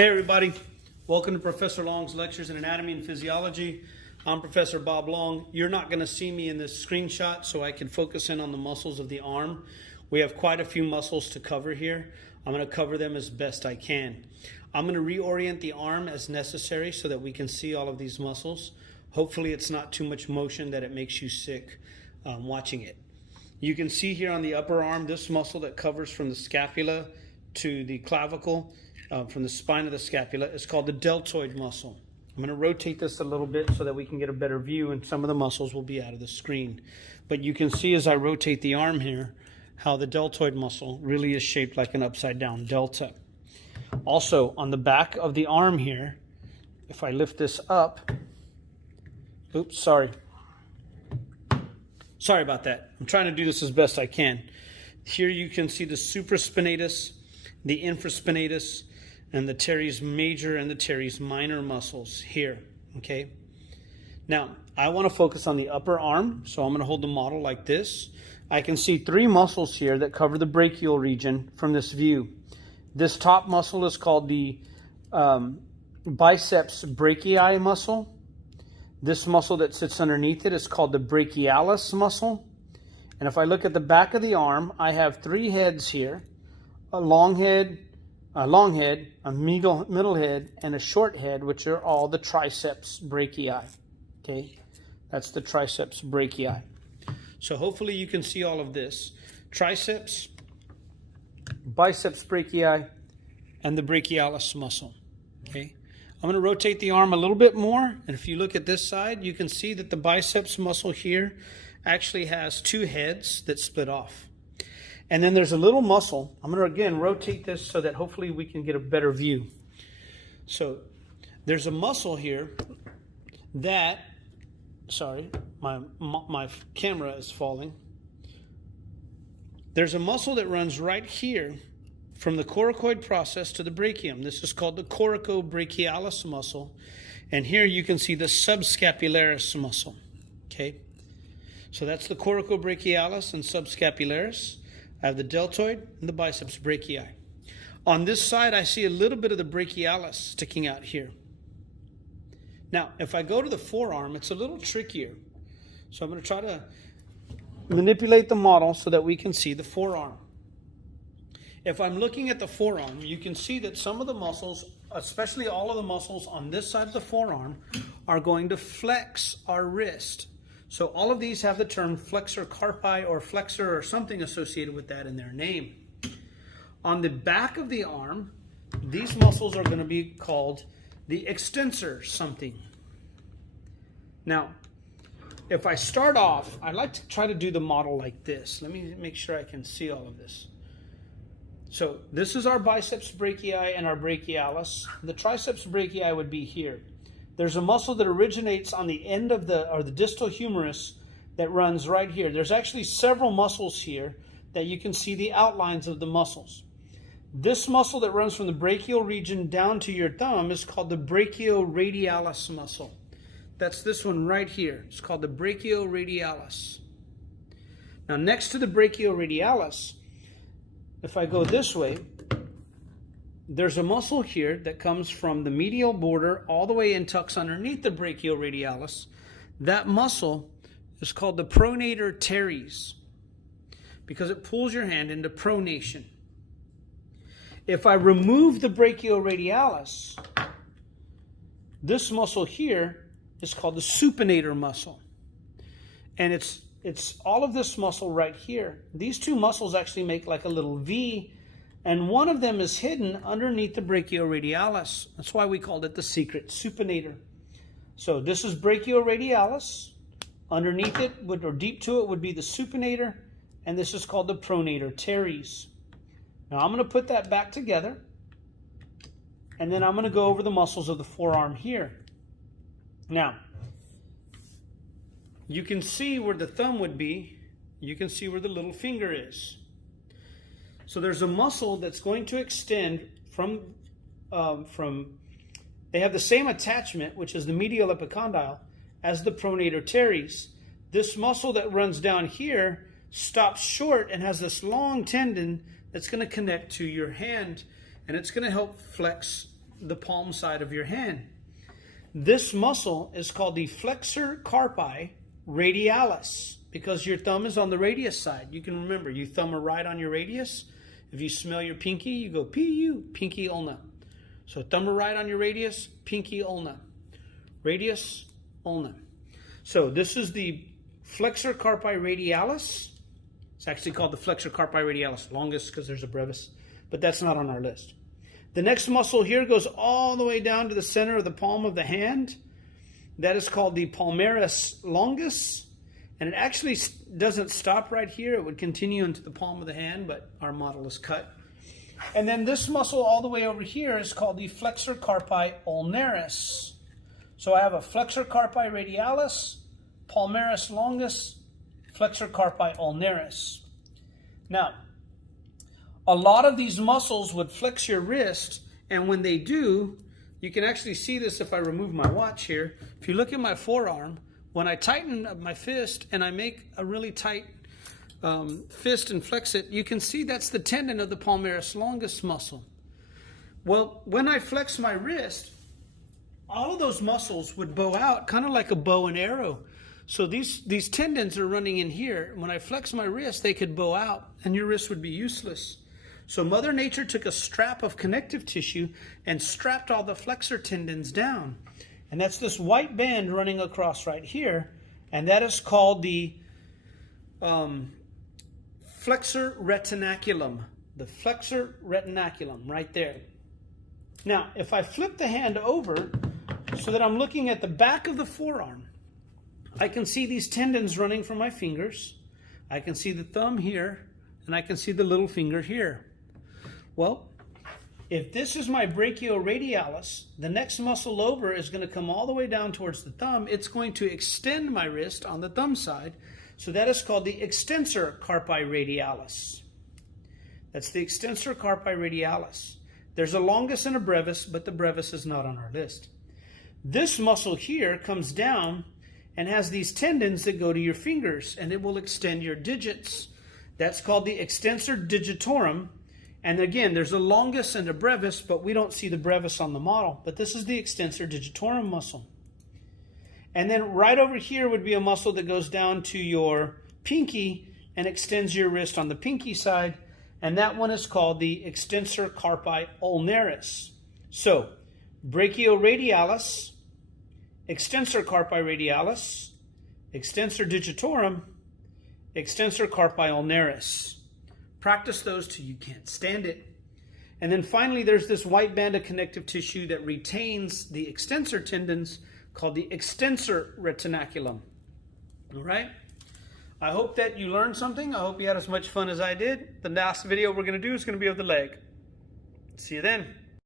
Hey everybody, welcome to Professor Long's Lectures in Anatomy and Physiology. I'm Professor Bob Long. You're not going to see me in this screenshot, so I can focus in on the muscles of the arm. We have quite a few muscles to cover here. I'm going to cover them as best I can. I'm going to reorient the arm as necessary so that we can see all of these muscles. Hopefully it's not too much motion that it makes you sick watching it. You can see here on the upper arm, this muscle that covers from the scapula to the clavicle, from the spine of the scapula, is called the deltoid muscle. I'm going to rotate this a little bit so that we can get a better view, and some of the muscles will be out of the screen. But you can see as I rotate the arm here how the deltoid muscle really is shaped like an upside down delta. Also on the back of the arm here, if I lift this up, sorry about that. I'm trying to do this as best I can. Here you can see the supraspinatus, the infraspinatus, and the teres major and the teres minor muscles here, okay? Now, I want to focus on the upper arm, so I'm going to hold the model like this. I can see three muscles here that cover the brachial region from this view. This top muscle is called the biceps brachii muscle. This muscle that sits underneath it is called the brachialis muscle. And if I look at the back of the arm, I have three heads here, a long head, a middle head, and a short head, which are all the triceps brachii. Okay, that's the triceps brachii. So hopefully you can see all of this. Triceps, biceps brachii, and the brachialis muscle. Okay, I'm going to rotate the arm a little bit more, and if you look at this side, you can see that the biceps muscle here actually has two heads that split off. And then there's a little muscle. I'm going to again rotate this so that hopefully we can get a better view. So there's a muscle here that, sorry, my camera is falling. There's a muscle that runs right here from the coracoid process to the brachium. This is called the coracobrachialis muscle. And here you can see the subscapularis muscle. Okay? So that's the coracobrachialis and subscapularis. I have the deltoid and the biceps brachii. On this side, I see a little bit of the brachialis sticking out here. Now, if I go to the forearm, it's a little trickier. So I'm going to try to manipulate the model so that we can see the forearm. If I'm looking at the forearm, you can see that some of the muscles, especially all of the muscles on this side of the forearm, are going to flex our wrist. So all of these have the term flexor carpi or flexor or something associated with that in their name. On the back of the arm, these muscles are going to be called the extensor something. Now, if I start off, I like to try to do the model like this. Let me make sure I can see all of this. So this is our biceps brachii and our brachialis. The triceps brachii would be here. There's a muscle that originates on the end of the distal humerus that runs right here. There's actually several muscles here that you can see the outlines of the muscles. This muscle that runs from the brachial region down to your thumb is called the brachioradialis muscle. That's this one right here. It's called the brachioradialis. Now next to the brachioradialis, if I go this way, there's a muscle here that comes from the medial border all the way and tucks underneath the brachioradialis. That muscle is called the pronator teres because it pulls your hand into pronation. If I remove the brachioradialis, this muscle here is called the supinator muscle. And it's all of this muscle right here. These two muscles actually make like a little V, and one of them is hidden underneath the brachioradialis. That's why we called it the secret supinator. So this is brachioradialis. Underneath it, or deep to it, would be the supinator. And this is called the pronator teres. Now I'm going to put that back together. And then I'm going to go over the muscles of the forearm here. Now, you can see where the thumb would be. You can see where the little finger is. So there's a muscle that's going to extend from they have the same attachment, which is the medial epicondyle, as the pronator teres. This muscle that runs down here stops short and has this long tendon that's going to connect to your hand, and it's going to help flex the palm side of your hand. This muscle is called the flexor carpi radialis because your thumb is on the radius side. You can remember, you thumb are right on your radius. If you smell your pinky, you go P-U, pinky ulna. So thumb are right on your radius, pinky ulna. Radius, ulna. So this is the flexor carpi radialis. It's actually called the flexor carpi radialis longus because there's a brevis, but that's not on our list. The next muscle here goes all the way down to the center of the palm of the hand. That is called the palmaris longus. And it actually doesn't stop right here. It would continue into the palm of the hand, but our model is cut. And then this muscle all the way over here is called the flexor carpi ulnaris. So I have a flexor carpi radialis, palmaris longus, flexor carpi ulnaris. Now, a lot of these muscles would flex your wrist, and when they do, you can actually see this if I remove my watch here. If you look at my forearm, when I tighten up my fist and I make a really tight fist and flex it, you can see that's the tendon of the palmaris longus muscle. Well, when I flex my wrist, all of those muscles would bow out, kind of like a bow and arrow. So these tendons are running in here. When I flex my wrist, they could bow out, and your wrist would be useless. So Mother Nature took a strap of connective tissue and strapped all the flexor tendons down. And that's this white band running across right here, and that is called the flexor retinaculum. The flexor retinaculum right there. Now, if I flip the hand over so that I'm looking at the back of the forearm, I can see these tendons running from my fingers. I can see the thumb here, and I can see the little finger here. Well, if this is my brachioradialis, the next muscle over is going to come all the way down towards the thumb. It's going to extend my wrist on the thumb side. So that is called the extensor carpi radialis. That's the extensor carpi radialis. There's a longus and a brevis, but the brevis is not on our list. This muscle here comes down and has these tendons that go to your fingers, and it will extend your digits. That's called the extensor digitorum. And again, there's a longus and a brevis, but we don't see the brevis on the model. But this is the extensor digitorum muscle. And then right over here would be a muscle that goes down to your pinky and extends your wrist on the pinky side. And that one is called the extensor carpi ulnaris. So, brachioradialis, extensor carpi radialis, extensor digitorum, extensor carpi ulnaris. Practice those till you can't stand it. And then finally, there's this white band of connective tissue that retains the extensor tendons called the extensor retinaculum. All right? I hope that you learned something. I hope you had as much fun as I did. The last video we're going to do is going to be of the leg. See you then.